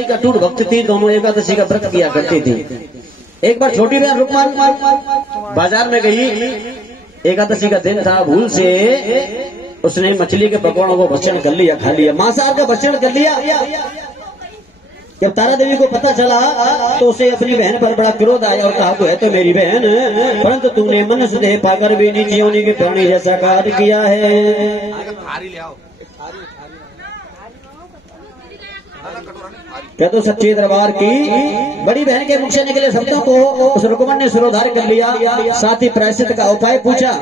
रानी का टूट भक्त थी, दोनों एकादशी का व्रत किया करती थी। एक बार छोटी बहन रुक्मान बाजार में गई, एकादशी का दिन था, भूल से उसने मछली के पकवानों को भक्षण कर लिया, खा लिया, मांसाहार का भक्षण कर लिया। जब तारा देवी को पता चला तो उसे अपनी बहन पर बड़ा क्रोध आया और कहा, तो है तो मेरी बहन, परंतु तुमने मनुष्य देह पाकर भी नीचे होने के प्राणी जैसा कार्य किया है। क्या तो सच्चे दरबार की बड़ी बहन के मुख से निकले शब्दों को उस रुक्मन ने सिरोधार कर लिया, साथ ही प्रायश्चित का उपाय पूछा।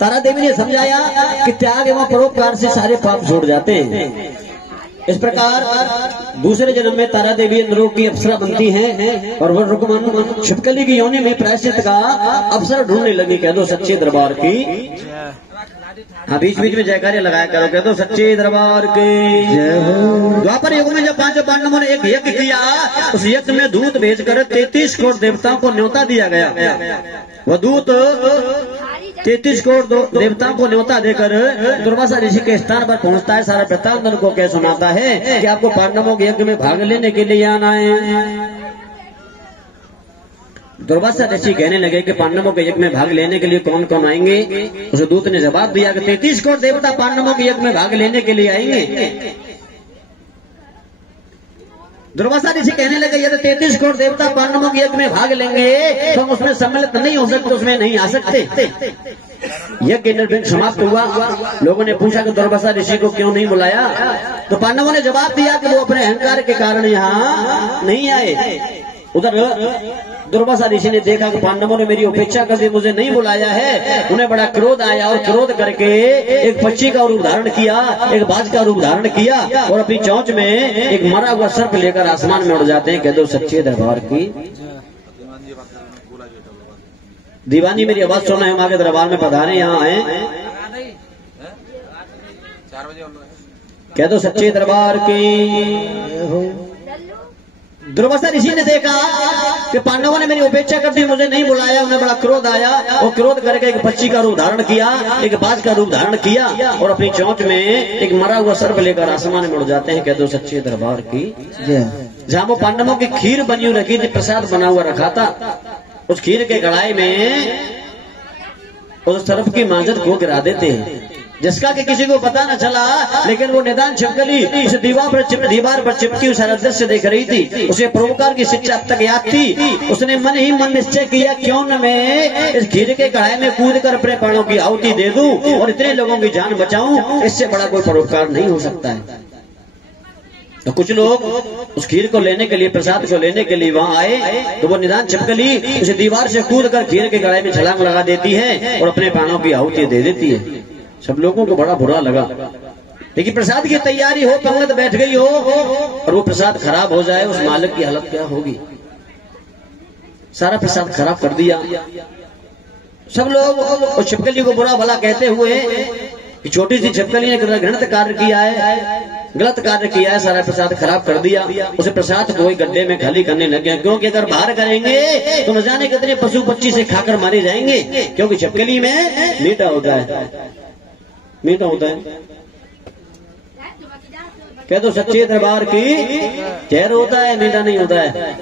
तारा देवी ने समझाया कि त्याग एवं परोपकार से सारे पाप छूट जाते हैं। इस प्रकार दूसरे जन्म में तारा देवी इंद्रोग की अप्सरा बनती हैं और वह रुक्मन छिपकली की योनि में प्रायश्चित का अवसर ढूंढने लगी। कह दो सच्चे दरबार की। हाँ, बीच बीच में जयकारे लगाया करो, कह दो सच्चे दरबार के। द्वापर युग में जब पांचों पांडवों ने एक यज्ञ किया, उस यज्ञ में दूत भेजकर 33 करोड़ देवताओं को न्योता दिया गया। वह दूत 33 करोड़ देवताओं को न्योता देकर दुर्वासा ऋषि के स्थान पर पहुंचता है। सारा वृत्तांत उनको क्या सुनाता है कि आपको पांडवों के यज्ञ में भाग लेने के लिए आना है। दुर्वासा ऋषि कहने लगे कि पांडवों के यज्ञ में भाग लेने के लिए कौन कौन आएंगे। उस दूत ने जवाब दिया कि 33 करोड़ देवता पांडवों के यज्ञ में भाग लेने के लिए आएंगे। दुर्वासा ऋषि कहने लगे, यदि 33 करोड़ देवता पांडवों के यज्ञ में भाग लेंगे तो हम उसमें सम्मिलित नहीं हो सकते, उसमें नहीं आ सकते। यज्ञ निर्विघ्न समाप्त हुआ। लोगों ने पूछा कि दुर्वासा ऋषि को क्यों नहीं बुलाया, तो पांडवों ने जवाब दिया कि वो अपने अहंकार के कारण यहाँ नहीं आए। उधर दुर्वासा ऋषि ने देखा कि पांडवों ने मेरी उपेक्षा कर दी, मुझे नहीं बुलाया है। उन्हें बड़ा क्रोध आया और क्रोध करके एक पक्षी का रूप धारण किया, एक बाज का रूप धारण किया और अपनी चोंच में एक मरा हुआ सर्प लेकर आसमान में उड़ जाते हैं। कह दो सच्चे दरबार की। दीवानी मेरी आवाज सुना है, हम आगे दरबार में पधारे, यहाँ आए। कह दो सच्चे दरबार की। दुर्वासा ऋषि ने देखा कि पांडवों ने मेरी उपेक्षा कर दी, मुझे नहीं बुलाया। उन्हें बड़ा क्रोध आया और क्रोध करके एक पक्षी का रूप धारण किया, एक बाज का रूप धारण किया और अपनी चोंच में एक मरा हुआ सर्प लेकर आसमान में उड़ जाते हैं। कह दो सच्चे दरबार की। जहाँ वो पांडवों की खीर बनी हुई रखी थी, प्रसाद बना हुआ रखा था, उस खीर के कढ़ाई में उस सर्प की मांजर को गिरा देते हैं, जिसका कि किसी को पता न चला। लेकिन वो निदान छिपकली उस दीवार पर चिपकी उस दृश्य देख रही थी। उसे परोपकार की शिक्षा अब तक याद थी। उसने मन ही मन निश्चय किया, क्यों न मैं इस खीर के कढ़ाई में कूद कर अपने प्राणों की आहुति दे दूं और इतने लोगों की जान बचाऊं। इससे बड़ा कोई परोपकार नहीं हो सकता है। तो कुछ लोग उस खीर को लेने के लिए, प्रसाद को लेने के लिए वहां आए, तो वो निदान छिपकली उस दीवार से कूद कर खीर के कढ़ाई में छलांग लगा देती है और अपने प्राणों की आहुति दे देती है। सब लोगों को बड़ा बुरा लगा। लेकिन प्रसाद की तैयारी हो, पंगत बैठ गई हो और वो प्रसाद खराब हो जाए, उस मालिक की हालत क्या होगी। सारा प्रसाद खराब कर दिया। सब लोग उस छिपकली को बुरा भला कहते हुए कि छोटी सी छिपकली ने घृणित कार्य किया है, गलत कार्य किया है, सारा प्रसाद खराब कर दिया। उसे प्रसाद को गड्ढे में खाली करने लगे, क्योंकि अगर बाहर करेंगे तो न जाने कितने पशु पक्षी से खाकर मारे जाएंगे। क्योंकि छिपकली में मीठा होता है, मीठा होता है। कह दो सच्चे दरबार की। जहर होता है, मीठा नहीं होता है।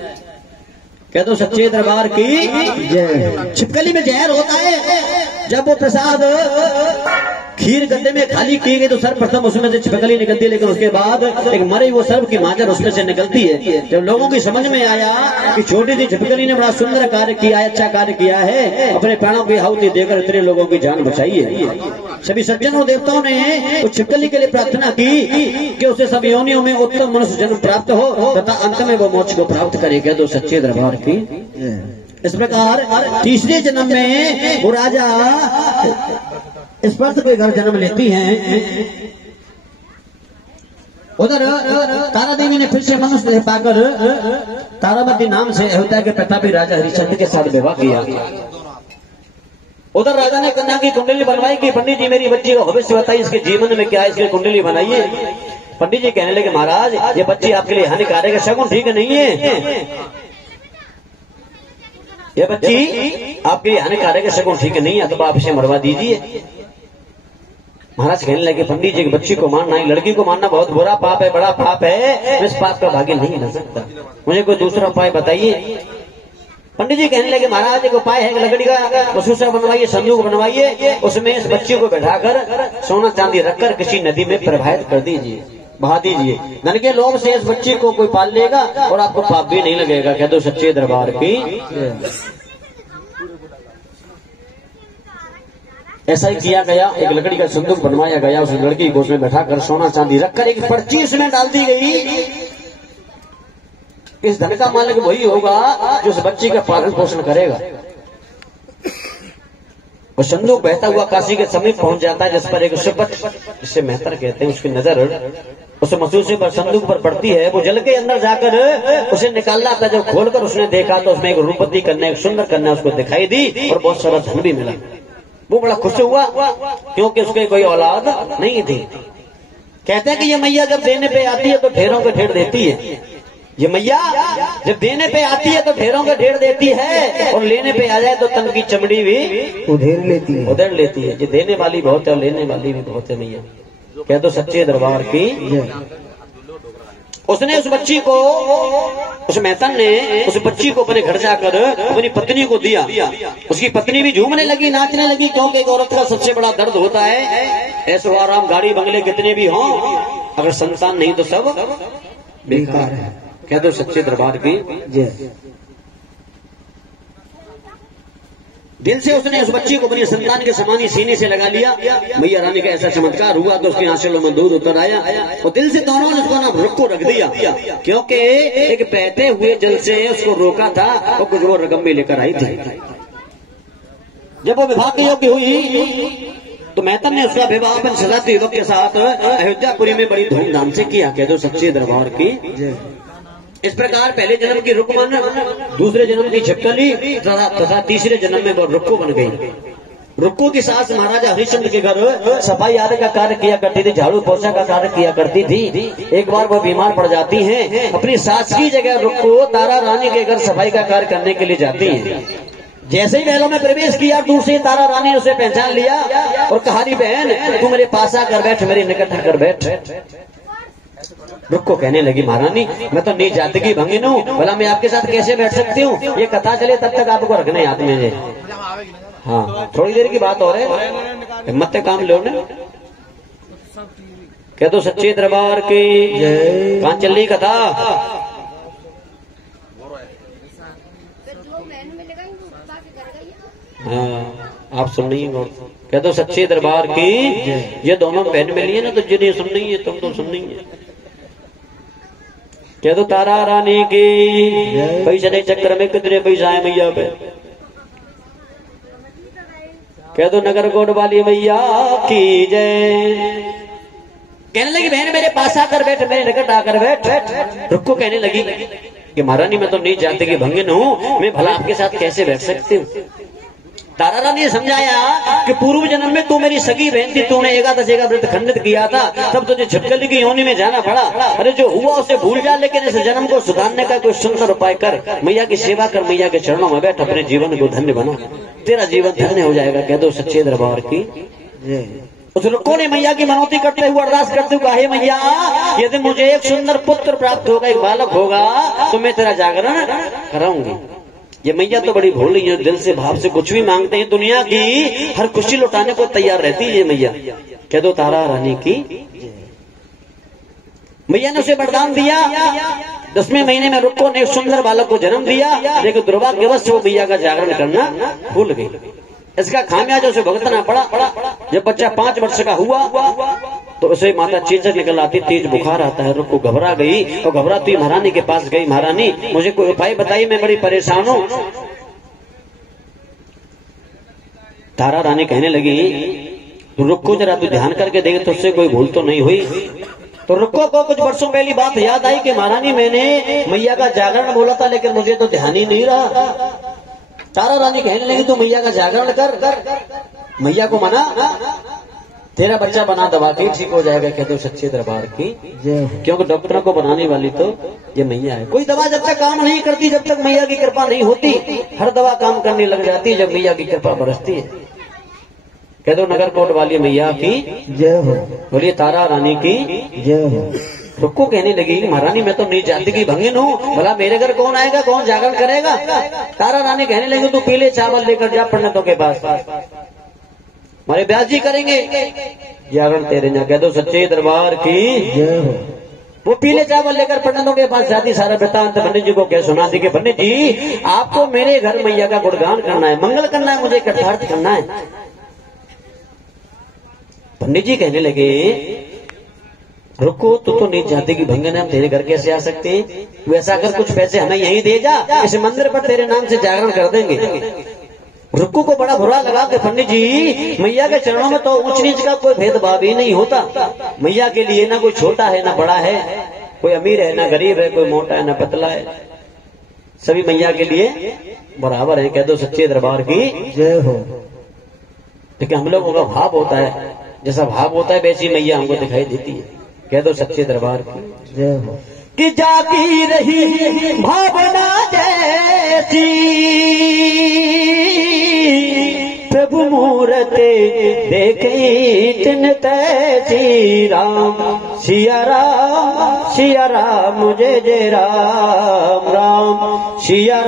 कह दो सच्चे दरबार की। छिपकली में जहर होता है। जब वो प्रसाद खीर गड्ढे में खाली की गई तो सर्वप्रथम उसमें से छिपकली निकलती है, लेकिन उसके बाद एक मरी वो सर्प की मांजर उसमें से निकलती है। जब लोगों की समझ में आया कि छोटी सी छिपकली ने बड़ा सुंदर कार्य किया है, अच्छा कार्य किया है, अपने प्राणों की आहुति देकर इतने लोगों की जान बचाई है, सभी सज्जनों देवताओं ने उस छिपकली के लिए प्रार्थना की कि उसे सब योनियों में उत्तम मनुष्य जन्म प्राप्त हो तथा अंत में वो मोक्ष को प्राप्त करे। कह दो सच्चे दरबार की। इस प्रकार तीसरे जन्म में वो राजा स्पर्श के घर जन्म लेती हैं। उधर तारा देवी ने फिर से मनुष्य देह पाकर तारामती नाम से अयोध्या के प्रतापी राजा हरिश्चंद्र के साथ विवाह किया। उधर राजा ने कन्या की कुंडली बनवाई कि पंडित जी मेरी बच्ची को भविष्य बताइए, इसके जीवन में क्या है, इसकी कुंडली बनाइए। पंडित जी कहने लगे, महाराज ये बच्ची आपके लिए हानिकारक है, शगुन ठीक नहीं है। ये बच्ची आपके लिए हानिकारक है, शगुन ठीक नहीं है, तो आप इसे मरवा दीजिए। महाराज कहने लगे पंडित जी की बच्ची को मारना है, लड़की को मारना बहुत बुरा पाप है, बड़ा पाप है, मैं इस पाप का भागी नहीं बन सकता, मुझे कोई दूसरा उपाय बताइए। पंडित जी कहने लगे महाराज एक उपाय है, लकड़ी का मसूसा बनवाइए, संदूक बनवाइए, उसमें इस बच्ची को बैठाकर सोना चांदी रखकर किसी नदी में प्रवाहित कर दीजिए, बहा दीजिए, धन के लोभ से इस बच्ची को कोई पाल लेगा और आपको पाप भी नहीं लगेगा। कह दो सच्चे दरबार की। ऐसा ही किया गया, एक लकड़ी का संदूक बनवाया गया, उस लड़की को उसमें बैठाकर सोना चांदी रखकर एक पर्ची उसमें डाल दी गई। इस धन का मालिक वही होगा जो उस बच्ची का पालन पोषण करेगा। वो संदूक बहता हुआ काशी के समीप पहुंच जाता है, जिस पर एक सुपथ, जिसे मेहतर कहते हैं, उसकी नजर उस मसूसे पर संदूक पर पड़ती है। वो जल के अंदर जाकर उसे निकालना था, जब खोलकर उसने देखा तो उसमें एक रूपवती कन्या, एक सुंदर कन्या उसको दिखाई दी और बहुत सारा धन भी मिला। वो बड़ा खुश हुआ क्योंकि उसके कोई औलाद नहीं थी। कहते हैं कि ये मैया जब देने पे आती है तो ढेरों के ढेर देती है, ये मैया जब देने पे आती है तो ढेरों के ढेर देती है, और लेने पे आ जाए तो तन की चमड़ी भी उधेड़ लेती है। ये देने वाली बहुत है और लेने वाली भी बहुत है मैया। कह दो सच्चे दरबार की। उसने उस बच्ची को, उस मेहतन ने उस बच्ची को अपने घर जाकर अपनी पत्नी को दिया। उसकी पत्नी भी झूमने लगी, नाचने लगी, क्योंकि एक औरत का सबसे बड़ा दर्द होता है, ऐशो आराम गाड़ी बंगले कितने भी हों, अगर संतान नहीं तो सब बेकार है। कह दो सच्चे दरबार की जय। दिल से उसने उस बच्ची को अपनी संतान के समान ही सीने से लगा लिया। मैया रानी का ऐसा चमत्कार हुआ तो उसके आंचलों में दूध उतर आया और दिल से दोनों ने उसको ना रुख को रख दिया, क्योंकि एक बहते हुए जल से उसको रोका था और कुछ वो रकम भी लेकर आई थी। जब वो विवाह के योग्य हुई तो मेहतर ने उसका विवाह अपन सजाती युवक के साथ अयोध्यापुरी में बड़ी धूमधाम से किया। कह दो सच्चे दरबार की। इस प्रकार पहले जन्म की रुक्मन, दूसरे जन्म की छिपकली तथा तीसरे जन्म में वो रुक्को बन गई। रुक्को की सास महाराजा हरिश्चंद्र के घर सफाई आदि का कार्य किया करती थी, झाड़ू पोछा का कार्य किया करती थी। एक बार वो बीमार पड़ जाती हैं, अपनी सास की जगह रुक्को तारा रानी के घर सफाई का कार्य करने के लिए जाती है। जैसे ही महलों में प्रवेश किया, दूर से तारा रानी ने उसे पहचान लिया और कहा, बहन तू मेरे पास आकर बैठ, मेरे निकट आकर बैठ। रुक्को कहने लगी, महारानी मैं तो नीच जाति की भंगिन हूँ, भला मैं आपके साथ कैसे बैठ सकती हूँ, ये कथा चले तब तक आपको रखना याद में। हाँ थोड़ी देर की बात और है, हिम्मत से काम लो ने। कह दो सच्चे दरबार की। कहाँ चल रही कथा? हाँ आप सुन रही है। कह दो सच्चे दरबार की। ये दोनों बहन मिली है ना, तो जिन्हें सुन रही है तुम तो सुन रही है। कह दो तारा रानी की। पैसे नहीं चक्कर में कितने पैसा है मैया पे। कह दो नगर कोट वाली मैया की जय। कहने लगी, बहन मेरे पास आकर बैठ, मेरे निकट आकर बैठ। रुक्को कहने लगी कि महारानी मैं तो नहीं जानती कि भंगिन हूँ, मैं भला आपके साथ कैसे बैठ सकती हूँ। तारा रानी ने समझाया कि पूर्व जन्म में तू मेरी सगी बहन थी, तूने एकादशी का व्रत खंडित किया था, तब तुझे छिपकली की योनि में जाना पड़ा। अरे जो हुआ उसे भूल जा, लेकिन इस जन्म को सुधारने का कोई सुंदर उपाय कर, मैया की सेवा कर, मैया के चरणों में बैठ, अपने जीवन को धन्य बना, तेरा जीवन धन्य हो जाएगा। कह दो सच्चे दरबार की। उस रुक्को ने मैया की मनौती करते हुए, अरदास करते हुए कहा, हे मैया यदि मुझे एक सुंदर पुत्र प्राप्त होगा, एक बालक होगा, तो मैं तेरा जागरण कराऊंगी। ये मैया तो बड़ी भोली है, दिल से भाव से कुछ भी मांगते हैं, दुनिया की हर खुशी लुटाने को तैयार रहती है ये मैया। कह दो तारा रानी की। मैया ने उसे वरदान दिया। 10वें महीने में रुक्को ने एक सुंदर बालक को जन्म दिया, लेकिन दुर्भाग्यवश वो मैया का जागरण करना भूल गई। इसका खामियाजा उसे भुगतना पड़ा। जब बच्चा 5 वर्ष का हुआ तो उसे माता चेचक निकल आती, तेज बुखार आता है। रुक्को घबरा गई और घबराती महारानी के पास गई, महारानी मुझे कोई उपाय बताइए, मैं बड़ी परेशान हूँ। तारा रानी कहने लगी, रुक्को जरा तू ध्यान करके देखे तो उससे कोई भूल तो नहीं हुई। तो रुक्को को कुछ वर्षों पहली बात याद आई कि महारानी मैंने मैया का जागरण बोला था, लेकिन मुझे तो ध्यान ही नहीं रहा। तारा रानी कहने लगी, तू मैया का जागरण कर, मैया को मना, तेरा बच्चा बना दवा के ठीक हो जाएगा। कहते हो सच्चे दरबार की। क्योंकि डॉक्टरों को बनाने वाली तो ये मैया है। कोई दवा जब तक काम नहीं करती, जब तक मैया की कृपा नहीं होती, हर दवा काम करने लग जाती है जब मैया की कृपा बरसती है। कह दो नगर कोट वाली मैया की जय हो। बोलिए तारा रानी की जय हो। रुक्को कहने लगी महारानी मैं तो नीच जाति की भंगिन हूँ, भला मेरे घर कौन आएगा, कौन जागरण करेगा। तारा रानी कहने लगी तू पीले चावल लेकर जा पंडितों के पास, हमारे व्यास जी करेंगे जागरण तेरे ना। कह दो सच्चे दरबार की जय हो। वो पीले चावल लेकर पंडितों के पास जाती, सारा वृत्तांत पंडित जी को क्या सुनाती कि पंडित जी आपको मेरे घर मैया का गुणगान करना है, मंगल करना है, मुझे कृतार्थ करना है। पंडित जी कहने लगे रुको तू तो नीच जाति की भंगन है, हम तेरे घर कैसे आ सकते हैं, तू ऐसा कर कुछ पैसे हमें यहीं दे जा, इस मंदिर पर तेरे नाम से जागरण कर देंगे। रुक्कू को बड़ा बुरा लगा कि पंडित जी मैया के चरणों में तो ऊंच नीच का कोई भेदभाव ही नहीं होता, मैया के लिए ना कोई छोटा है ना बड़ा है, कोई अमीर है ना गरीब है, कोई मोटा है ना पतला है, सभी मैया के लिए बराबर है। कह दो सच्चे दरबार की जय हो। लेकिन हम लोगों का भाव होता है, जैसा भाव होता है वैसी मैया हमको दिखाई देती है। कह दो सच्चे दरबार की जय हो। कि जाती रही भावना जैसी प्रभु मूरते देखे तिन तैसी, राम सिया राम जय जय राम, राम सिया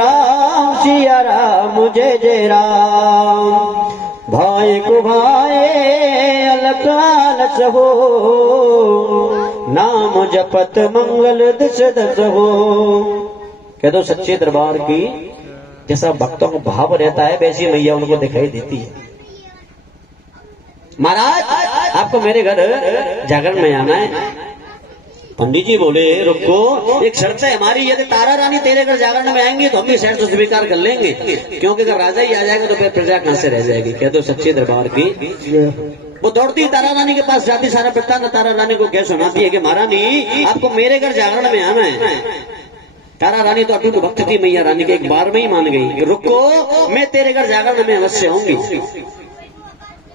राम जय जय राम। भाई को भाई अलग आलस हो, नाम जपत मंगल दिस दस हो। कह दो सच्चे दरबार की जैसा भक्तों को भाव रहता है वैसी मैया उनको दिखाई देती है। महाराज आपको मेरे घर जागरण में आना है। पंडित जी बोले रुको एक शर्त है हमारी, यदि तारा रानी तेरे घर जागरण में आएंगी तो हम भी शर्त स्वीकार कर लेंगे, क्योंकि अगर राजा ही आ जाएगा तो फिर प्रजा कहां से रह जाएगी। कह दो सच्चे दरबार की। वो दौड़ती तारा रानी के पास जाती, सारा वृत्तांत तारा रानी को क्या सुनाती है कि महारानी आपको मेरे घर जागरण में आना है। तारा रानी तो अभी तो भक्त थी मैया रानी के, एक बार में ही मान गई। रुको मैं तेरे घर जागरण में अवश्य आऊंगी।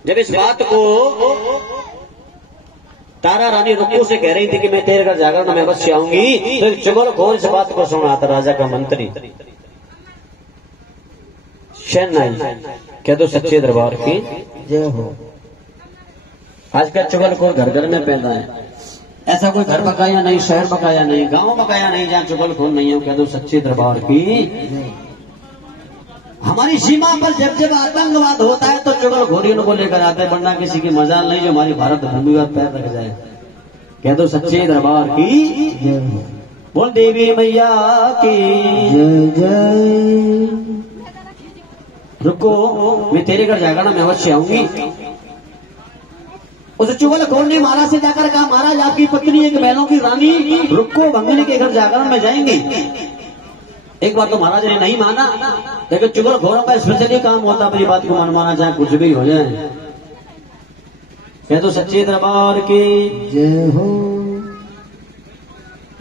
जब इस बात को तारा रानी रुक्को से कह रही थी कि मैं तेरे घर जागरण में अवश्य आऊंगी, तो एक चुगलखोर इस बात को सुना था राजा का मंत्री शहनाई। कह दो सच्चे दरबार की जय हो। आजकल चुगलखोर घर घर में पैदा है, ऐसा कोई घर बकाया नहीं, शहर बकाया नहीं, गांव बकाया नहीं जहाँ चुगलखोर नहीं है। कह दो सच्चे दरबार की। हमारी सीमा पर जब जब आतंकवाद होता है तो चुगलखोरियों को लेकर आते हैं, वरना किसी की मजाल नहीं जो हमारी भारत भूमि पर पैर रख जाए। कह दो सच्चे दरबार की जय हो। बोल देवी मैया की जय जय। रुको मैं तेरे घर जागरण में अवश्य आऊंगी। उस चुगलखोर ने महाराज से जाकर कहा महाराज आपकी पत्नी एक महलों की रानी रुक्को भंगनी के घर जागरण में जाएंगी। एक बार तो महाराज ने नहीं माना, लेकिन चुगलखोरों का स्पेशली काम होता मेरी बात को मनवाना, चाहे कुछ भी हो जाए। कह तो सच्चे दरबार की जय हो।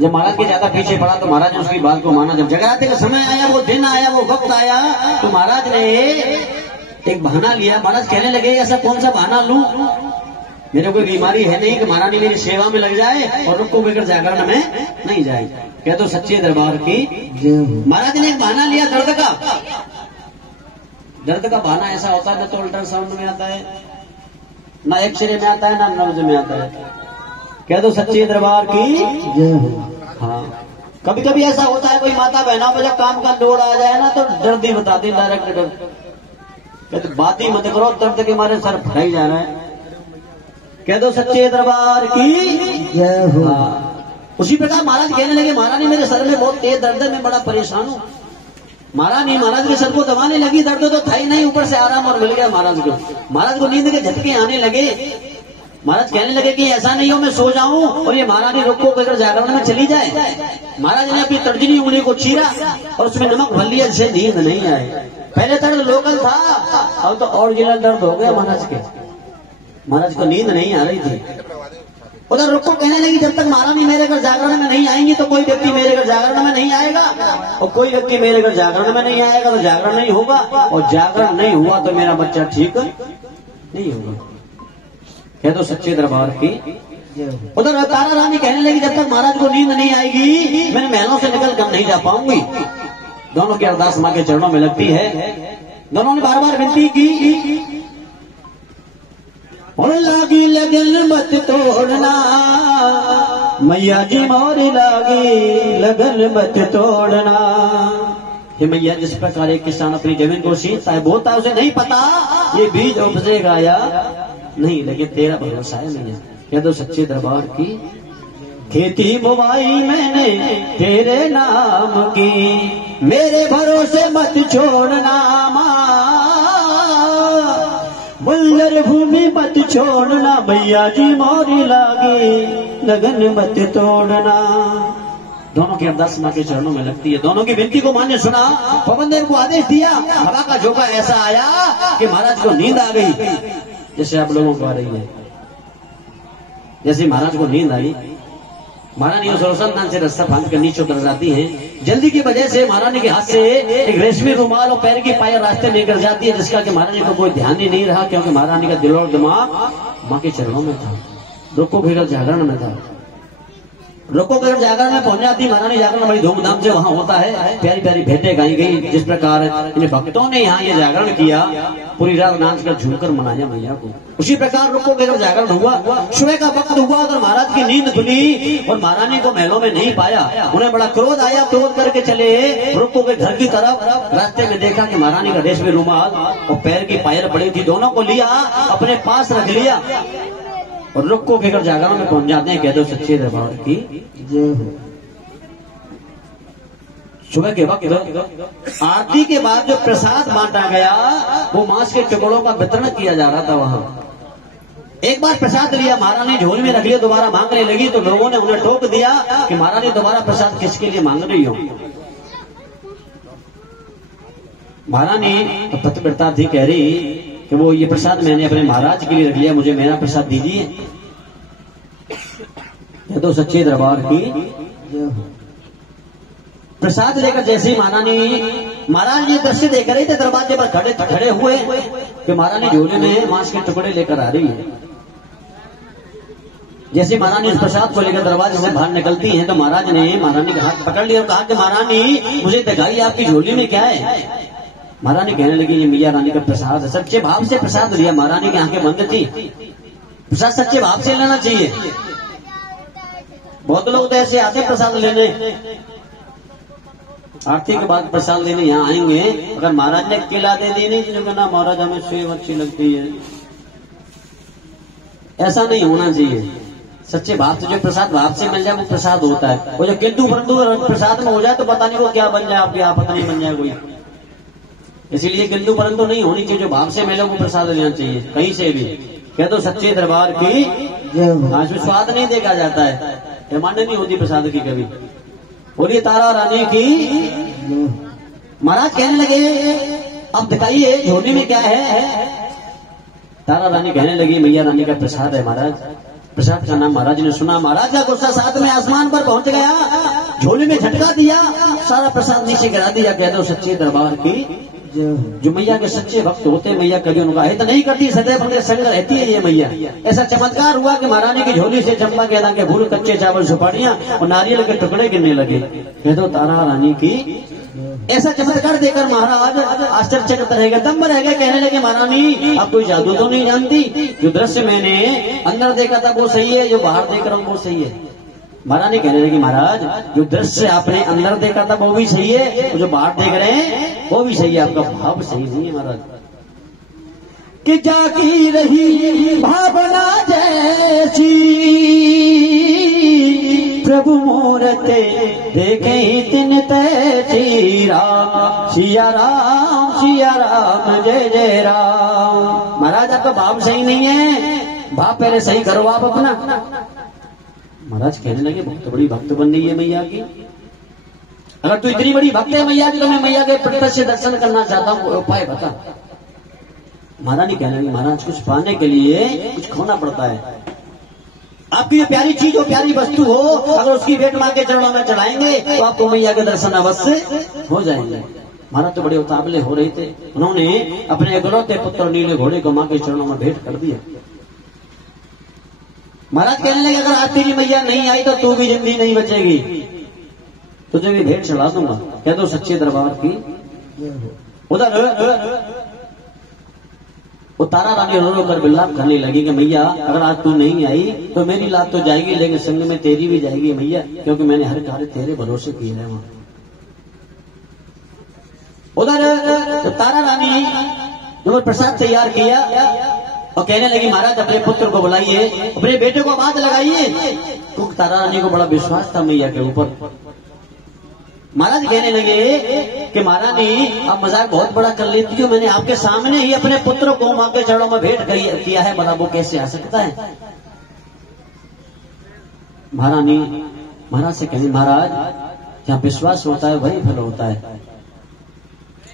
जब महाराज के ज्यादा पीछे पड़ा तो महाराज ने उसकी बात को माना। जब जगराते का समय आया, वो दिन आया, वो वक्त आया, तो महाराज ने एक बहाना लिया। महाराज कहने लगे ऐसा कौन सा बहाना लूं, मेरे कोई बीमारी है नहीं कि महारानी मेरी सेवा में लग जाए और रुक्को बेकर जागरण में नहीं जाए। कह तो सच्चे दरबार की जय हो। महाराज ने एक बहाना लिया दर्द का। दर्द का बहाना ऐसा होता है न तो अल्ट्रासाउंड में आता है, ना एक्सरे में आता है, ना नब्ज में आता है। कह दो सच्चे दरबार की जय हो। हाँ कभी कभी ऐसा होता है कोई माता बहनों पर जब काम का लोड आ जाए ना तो दर्द ही बताती डायरेक्ट दर्द। कहते बात ही मत करो, दर्द के मारे सर फटाई जा रहा है। कह दो सच्चे दरबार की जय हो। उसी प्रकार महाराज कहने लगे महारानी मेरे सर में बहुत तेज दर्द है, मैं बड़ा परेशान हूँ। महाराज के सर को दबाने लगी, दर्द तो था ही नहीं, ऊपर से आराम और मिल गया महाराज को। महाराज को नींद के झटके आने लगे। महाराज कहने लगे कि ऐसा नहीं हो मैं सो जाऊं और ये महारानी रुक्को बेकर जागरण में चली जाए। महाराज ने अपनी तर्जनी उंगली को चीरा और उसमें नमक भर लिया जिससे नींद नहीं आए। पहले दर्द लोकल था, अब तो ओरिजिनल दर्द हो गया महाराज के। महाराज को नींद नहीं आ रही थी। उधर रुक्को कहने लगी जब तक महारानी मेरे घर जागरण में नहीं आएंगी तो कोई व्यक्ति मेरे घर जागरण में नहीं आएगा, और कोई व्यक्ति मेरे घर जागरण में नहीं आएगा तो जागरण नहीं होगा, और जागरण नहीं हुआ तो मेरा बच्चा ठीक नहीं होगा। कह दो सच्चे दरबार की। उधर तारा रानी कहने लगी जब तक महाराज को नींद नहीं आएगी मैं महलों से निकल कर नहीं जा पाऊंगी। दोनों की अरदास मां के चरणों में लगती है। दोनों ने बार बार विनती की और लागी लगन मत तोड़ना मैया जी मोरी लागी लगन मत तोड़ना। हे मैया, जिस प्रकार एक किसान अपनी जमीन को सींचता है, बोता है, उसे नहीं पता ये बीज उपजेगा या नहीं, लेकिन तेरा भरोसा है मैया। कह दो सच्चे दरबार की, खेती बुवाई मैंने तेरे नाम की, मेरे भरोसे मत छोड़ना माँ, बंजर भूमि मत छोड़ना मैया जी मोरी लागी लगन मत तोड़ना। दोनों की अरदास मां के चरणों में लगती है। दोनों की विनती को मां ने सुना, पवन देव को आदेश दिया। हवा का झोंका ऐसा आया कि महाराज को नींद आ गई, जैसे आप लोगों को आ रही है। जैसे महाराज को नींद आई, महारानी उस रोशनदान से रस्सा बांध कर नीचे उतर जाती है। जल्दी की वजह से महारानी के हाथ से एक रेशमी रुमाल और पैर की पायल रास्ते में गिर जाती है, जिसका कि महारानी को कोई ध्यान ही नहीं रहा, क्योंकि महारानी का दिल और दिमाग मां के चरणों में था, रुको भेगल जागरण में था। रुको भेगल जागरण में पहुंच जाती महारानी। जागरण बड़ी धूमधाम से वहां होता है, प्यारी प्यारी भेंटें गाई गई। जिस प्रकार इन भक्तों ने यहाँ ये जागरण किया, पूरी रात नाच कर झूमकर मनाया मैया को, उसी प्रकार रुको भेगल जागरण हुआ। सुबह का वक्त हुआ और महाराज की नींद खुली और महारानी को महलों में नहीं पाया। उन्हें बड़ा क्रोध आया, क्रोध करके चले रुको के घर की तरफ। रास्ते में देखा कि महारानी का रेशमी रुमाल और पैर की पायल पड़ी थी, दोनों को लिया अपने पास रख लिया और रुको के घर जागरण में पहुंच जाते हैं। कह दो सच्चे दरबार की जय हो। सुबह के वक्त आरती के बाद जो प्रसाद बांटा गया, वो मांस के टुकड़ों का वितरण किया जा रहा था। वहां एक बार प्रसाद लिया, महारानी झोली में रख लिया, दोबारा मांगने लगी तो लोगों ने उन्हें टोक दिया कि महारानी दोबारा प्रसाद किसके लिए मांग रही हो। पति पतिव्रता थी, कह रही कि वो ये प्रसाद मैंने अपने महाराज के लिए रख लिया, मुझे मेरा प्रसाद दीजिए। ये तो सच्चे दरबार की प्रसाद लेकर जैसे ही महाराज ये दृश्य देख रहे थे, दरवाजे पर खड़े हुए कि महारानी झोले में मांस के टुकड़े लेकर आ रही है। जैसे महारानी इस प्रसाद को लेकर दरवाजे से बाहर निकलती हैं तो महाराज ने महारानी का हाथ पकड़ लिया और कहा कि महारानी मुझे दिखाइए आपकी झोली में क्या है। महारानी कहने लगी ये मैया रानी का प्रसाद है। सच्चे भाव से प्रसाद लिया, महारानी की आंखें बंद थी। प्रसाद सच्चे भाव से लेना चाहिए। बहुत लोग तो ऐसे आते प्रसाद लेने, आरती के बाद प्रसाद लेने यहाँ आएंगे, अगर महाराज ने केला दे दी नहीं तो ना महाराज हमें सेव अच्छी लगती है, ऐसा नहीं होना चाहिए। सच्चे भाव से जो प्रसाद भाव से मिल जाए वो प्रसाद होता है। वो जो किंतु परंतु प्रसाद में हो जाए तो पता नहीं वो क्या बन जाए, आपकी आपत नहीं बन जाए कोई। इसीलिए किंतु परंतु नहीं होनी चाहिए, जो भाव से मिले वो प्रसाद लेना चाहिए कहीं से भी। क्या तो सच्चे दरबार की आज भी स्वाद नहीं देखा जाता है, डिमांड नहीं होती प्रसाद की कभी। बोलिए तारा रानी की। महाराज कहने लगे अब दिखाइए झोली में क्या है। तारा रानी कहने लगी मैया रानी का प्रसाद है महाराज। प्रसाद का नाम महाराज ने सुना, महाराज का गुस्सा साथ में आसमान पर पहुंच गया, झोली में झटका दिया, सारा प्रसाद नीचे गिरा दिया। कह दो सच्चे दरबार की। जो मैया के सच्चे भक्त होते हैं, मैया कभी उनका हित नहीं करती, सदैव उनके संग रहती है ये मैया। ऐसा चमत्कार हुआ कि महारानी की झोली से चंपा गेंदा के फूल, कच्चे चावल, सुपारियां और नारियल के टुकड़े गिरने लगे। कह दो तारा रानी की। ऐसा चमत्कार देकर महाराज आश्चर्यचकित रह गए, दम रह गए। कहने लगे महारानी आप कोई जादू तो नहीं जानती, जो दृश्य मैंने अंदर देखा था वो सही है, जो बाहर देख रहा हूँ वो सही है। महारानी कहने लगी महाराज जो दृश्य आपने अंदर देखा था वो भी सही है, जो बाहर देख रहे हैं वो भी सही है, आपका भाव सही नहीं है महाराज। कि जागी रही भावना जैसी प्रभु मूर्ते देखे ही तिन तैसी, राम सिया राम जय जय राम। महाराज आपका भाव सही नहीं है, भाव पहले सही करो आप अपना। महाराज कहने लगे बहुत बड़ी भक्त बन रही है मैया की। अगर तू इतनी बड़ी भक्त है मैया की तो मैं मैया के प्रत्यक्ष दर्शन करना चाहता हूँ, उपाय बता। महारानी कहने लगी महाराज कुछ पाने के लिए कुछ खोना पड़ता है। आपकी जो प्यारी चीज हो, प्यारी वस्तु हो, अगर उसकी भेंट मां के चरणों में चढ़ाएंगे तो आपको मैया के दर्शन अवश्य हो जाएंगे। महाराज तो बड़े उतावले हो रहे थे, उन्होंने अपने इकलौते पुत्र नीले घोड़े को मां के चरणों में भेंट कर दिया। महाराज कहने लगे अगर आज तेरी मैया नहीं आई तो तू भी जिंदगी नहीं बचेगी, तुझे भी भेंट चढ़ा दूंगा। कह दो सच्चे दरबार की। उधर वो तारा रानी रो रो कर विलाप करने लगी कि मैया अगर आज तू नहीं आई तो मेरी लात तो जाएगी, लेकिन संग में तेरी भी जाएगी मैया, क्योंकि मैंने हर कार्य तेरे भरोसे किए है। वहां उधर तो तारा रानी ने प्रसाद तैयार किया और कहने लगी महाराज अपने पुत्र को बुलाइए, अपने बेटे को आवाज लगाइए, क्योंकि तारा रानी को बड़ा विश्वास था मैया के ऊपर। महाराज कहने लगे कि महारानी आप मजाक बहुत बड़ा कर लेती हो, मैंने आपके सामने ही अपने पुत्र को मां के चरणों में भेंट किया है, बड़ा वो कैसे आ सकता है। महारानी महाराज से कहें महाराज जहां विश्वास होता है वही फल होता है,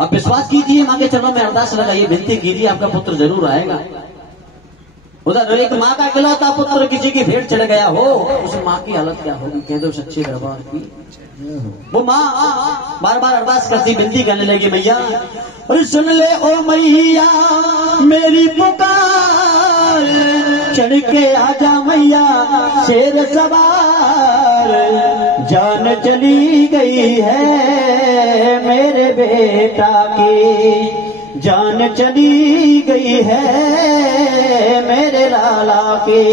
आप विश्वास कीजिए, मां के चरणों में अरदास लगाइए, विनती कीजिए, आपका पुत्र जरूर आएगा। उधर एक माँ का इकलौता पुत्र किसी की भेंट चढ़ गया हो, उस माँ की हालत क्या होगी, कह दो सच्चे दरबार की। वो माँ बार बार अरदास करती, विनती करने लगी मैया अरे सुन ले ओ मैया मेरी पुकार, चढ़ के आजा मैया शेर सवार, जान चली गई है मेरे बेटा की, जान चली गई है मेरे लाला की,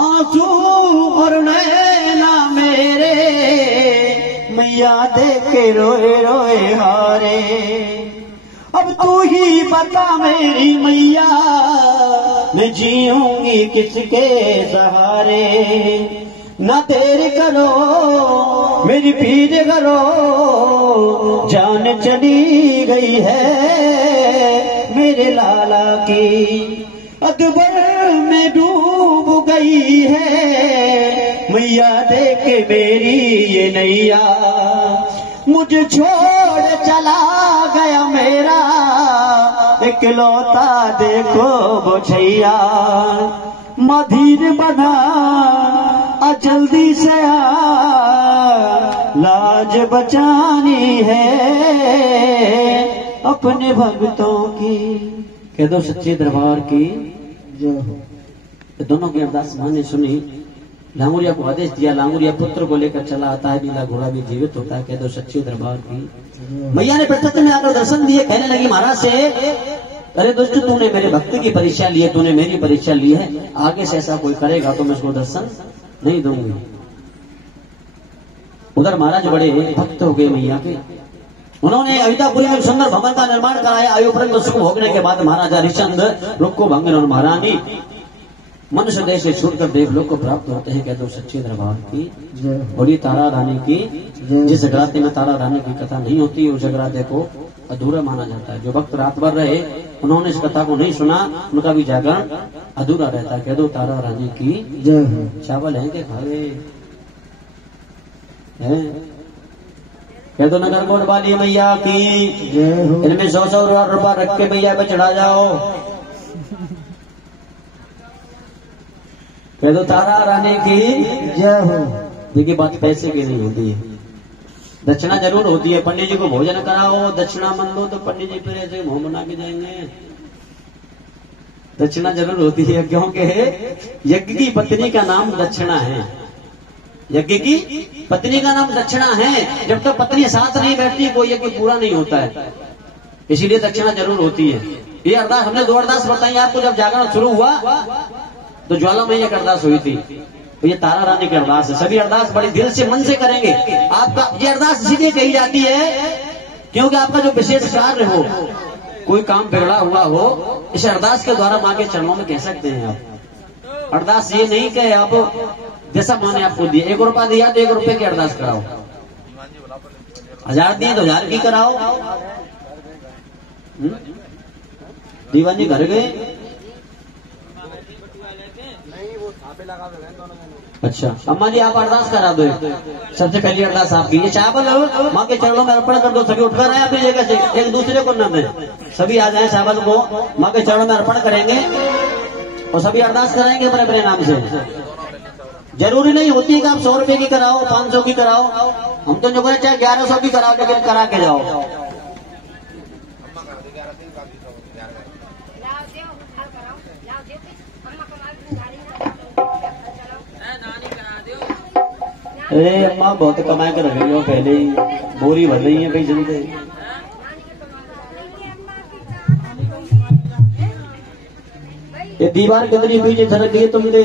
आंसू और नैना मेरे मैया देख के रोए रोए हारे, अब तू ही बता मेरी मैया मैं जीऊंगी किसके सहारे, न देर करो मेरी पीर करो, जान चली गई है मेरे लाला की, अकबर में डूब गई है मैया देख मेरी ये नैया, मुझे छोड़ चला गया मेरा इकलौता देखो बछैया, मधीर बना जल्दी से लाज बचानी है अपने भक्तों की, कह दो सच्चे दरबार की जो। दोनों की अरदास मां ने सुनी, लांगुरिया को आदेश दिया, लांगुरिया पुत्र को लेकर चला आता है, नीला घोड़ा भी जीवित होता है, कह दो सच्चे दरबार की। मैया ने प्रत्यक्ष में आकर दर्शन दिए, कहने लगी महाराज से अरे दोस्त तूने मेरे भक्ति की परीक्षा ली है, तूने मेरी परीक्षा ली है, आगे से ऐसा कोई करेगा तो मैं उसको दर्शन नहीं दूंगी। उधर महाराज बड़े भक्त हो गए मैया के, उन्होंने अयोध्यापुरी में सुंदर भवन का निर्माण कराया। आयुपर्यंत सुख भोगने के बाद महाराजा हरिश्चंद्र लोक को भंगन और महारानी मनुष्य देश से छूटकर देवलोक को प्राप्त होते हैं, कहते हो सच्चे दरबार की बोली तारा रानी की। जिस जगराते में तारा रानी की कथा नहीं होती उस जगराते को अधूरा माना जाता है। जो भक्त रात भर रहे उन्होंने इस कथा को नहीं सुना, उनका भी जागरण अधूरा रहता है। कह दो तारा रानी की चावल है के खावे है, कह दो नगर कोट वाली मैया की, इनमें 100 रुपया रख के मैया पे चढ़ा जाओ। कह दो तारा रानी की जय हो। देखिए बात पैसे की नहीं होती है, दक्षिणा जरूर होती है। पंडित जी को भोजन कराओ, दक्षिणा मन दो तो पंडित जी फिर ऐसे मुंह बना के जाएंगे। दक्षिणा जरूर होती है, क्योंकि यज्ञ की पत्नी का नाम दक्षिणा है। यज्ञ की पत्नी का नाम दक्षिणा है। जब तक पत्नी साथ नहीं बैठती कोई यज्ञ पूरा नहीं होता है, इसीलिए दक्षिणा जरूर होती है। ये अरदास हमने 2 अरदास बताई आपको। जब जागरण शुरू हुआ तो ज्वाला मैया की अरदास हुई थी, तो ये तारा रानी की अरदास है। सभी अरदास बड़े दिल से मन से करेंगे। आपका ये अरदास इसीलिए कही जाती है क्योंकि आपका जो विशेष कार्य हो, कोई काम बिगड़ा हुआ हो, इस अरदास के द्वारा मां के चरणों में कह सकते हैं आप। अरदास ये नहीं कहे आप जैसा मां ने आपको दिया, 1 रुपया दिया तो 1 रुपये की अरदास कराओ, 1000 दिए तो 1000 की कराओ। दीवान जी घर गए, अच्छा अम्मा जी आप अरदास करा दो। सबसे पहली अरदास आपकी, ये चावल मां के चरणों में अर्पण कर दो। सभी उठकर आए अपनी जगह से, एक दूसरे को न दें, सभी आ जाए चावल को मां के चरणों में अर्पण करेंगे और सभी अरदास कराएंगे अपने अपने नाम से। जरूरी नहीं होती कि आप 100 रुपए की कराओ, 500 की कराओ। हम तो जो करें चाहे 1100 की कराओ, लेकिन करा के जाओ। अरे अम्मा बहुत कमा के रख रही हो, पहले ही बोरी भर रही है भाई जल्दी। दीवार के जरिए पीछे धरक दिए तुमने